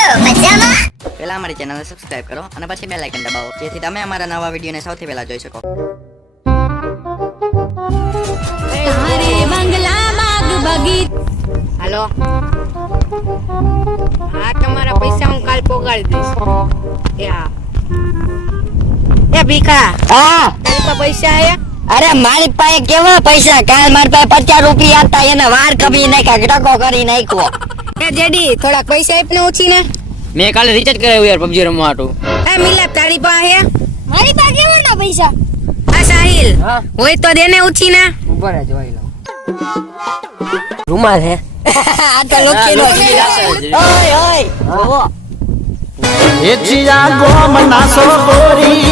છો મજામાં? પહેલા અમારી ચેનલને સબસ્ક્રાઇબ કરો અને પછી બેલ આઇકન દબાવો જેથી તમે અમારા નવા વિડીયોને સૌથી પહેલા જોઈ શકો. તારે બંગલા બાગ બગી. હાલો, હા તમારા પૈસા હું કાલ પોગાડી દઈશ. એ હા એ ભીખા, હા, તારી પાસે પૈસા આયા? અરે મારી પાસે કેવા પૈસા? કાલ મારી પાસે 50 રૂપિયા હતા, એને વાર કપી નાખ્યા, ગટકો કરી નાખ્યો. એ જેડી થોડા પૈસા આપને ઉછીને. મેં કાલે રિચાર્જ કરાવ્યું યાર PUBG રમવા હાટુ. એ મિલાપ તારી પાસે? મારી પાસે કેવાના પૈસા? આ સાહિલ હા? હોય તો દેને ઉછીને. ઉપર જ જોઈ લો. રૂમાલ હે. આ તો લોખીનો છે. ઓય ઓય, જોવો. એચિયા ગોમ નાસો ગોરી,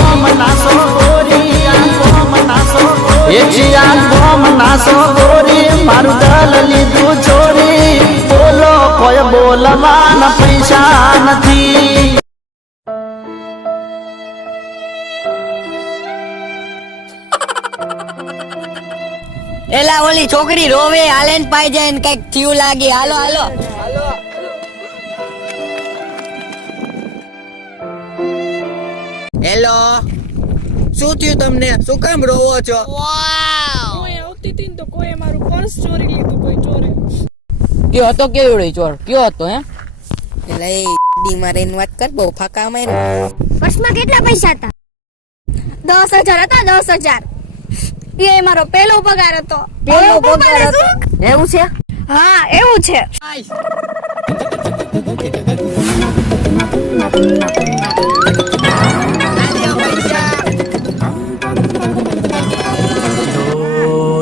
ગોમ નાસો ગોરી, ગોમ નાસો ગોરી. એચિયા ગોમ નાસો ગોરી, મારું દલ લીધું ચોરી. બોલો કોઈ બોલવાના પૈસા નથી. એલા ઓલી છોકરી રોવે, હાલેન પાઈ જાય ને કઈક થયું લાગી. હાલો હાલો. હેલો, શું થયું તમને? શું કામ રોવો છો? કોઈ આવતી હતી ને તો કોઈ મારું પર્સ ચોરી લીધું, કોઈ ચોરે. કયો હતો કેવડો ચોર? કયો હતો હે? એટલે એ ડી મારે એની વાત કર, બહુ ફાકા માર્યો. પર્સમાં કેટલા પૈસા હતા? 10,000 હતા. 10,000 એ મારો પહેલો પગાર હતો. પેલો પગાર હતો? એવું છે? હા એવું છે.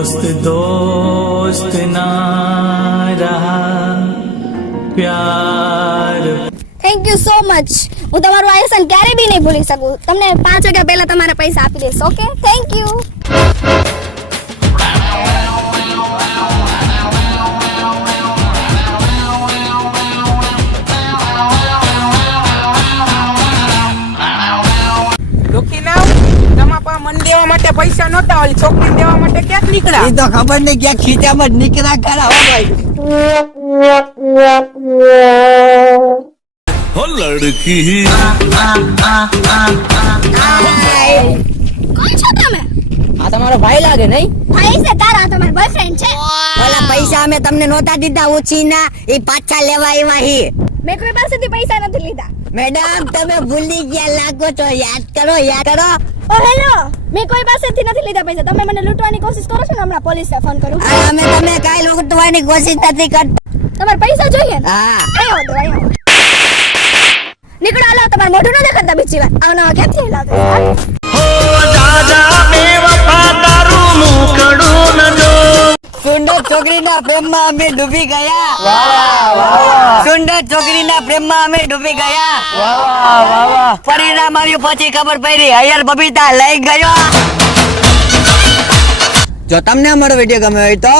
दोस्त दोस्त ना रहा प्यार. Thank you so much. હું તમારું આયોજન ક્યારે બી નહીં ભૂલી શકું. તમને 5 વાગ્યા પહેલા તમારા પૈસા આપી દઈશ. Okay, thank you. દુખી ના તમારા પાસે મન દેવા માટે પૈસા નહોતા, ઓલી છોકરીને દેવા માટે ક્યાંક નીકળ્યા. એ તો ખબર નહીં ક્યાં ખીચામાં જ નીકળ્યા ખરા. હો ભાઈ, हो लड़की કોણ છો તમે? આ તમારો ભાઈ લાગે નહીં? ભાઈ છે તારા? તમારો બોયફ્રેન્ડ છે? ઓલા પૈસા અમે તમને નહોતા દીધા ઉછીના, એ પાછા લેવા આવ્યા હી. મેં કોઈ પાસેથી પૈસા નથી લીધા. મેડમ તમે ભૂલી ગયા લાગો છો. યાદ કરો, યાદ કરો. ઓ હેલો, મેં કોઈ પાસેથી નથી લીધા પૈસા. તમે મને લૂંટવાની કોશિશ કરો છો ને, હમણાં પોલીસને ફોન કરું. અરે અમે તમે કાઈ લૂંટવાની કોશિશ નથી કરતા. તમારે પૈસા જોઈએ ને? હા, આવો દો, આવો. નીકળો, હાલો. તમારું મોઢું ન દેખાડતા બીજી વાર. આવના ક્યાંથી લાવતા? हो दादा बेवफा तारू मुखडू न जो. સુંદર છોકરીના પ્રેમમાં અમે ડૂબી ગયા. સુંદર છોકરીના પ્રેમમાં અમે ડૂબી ગયા. પરિણામ આવ્યું પછી ખબર પડી, હૈયર બબીતા લઈ ગયો. જો તમને અમારો વિડીયો ગમ્યો હોય તો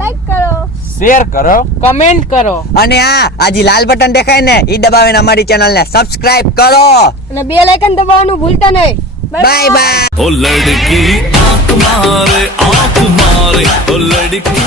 લાઈક કરો. શેર કરો, કમેન્ટ કરો અને આ જે લાલ બટન દેખાય ને, એ દબાવીને અમારી ચેનલને સબસ્ક્રાઇબ કરો. અને બેલ આઇકન દબાવવાનું ભૂલતા નહીં. Bye bye. ओ लड़की आंख मारे ओ लड़की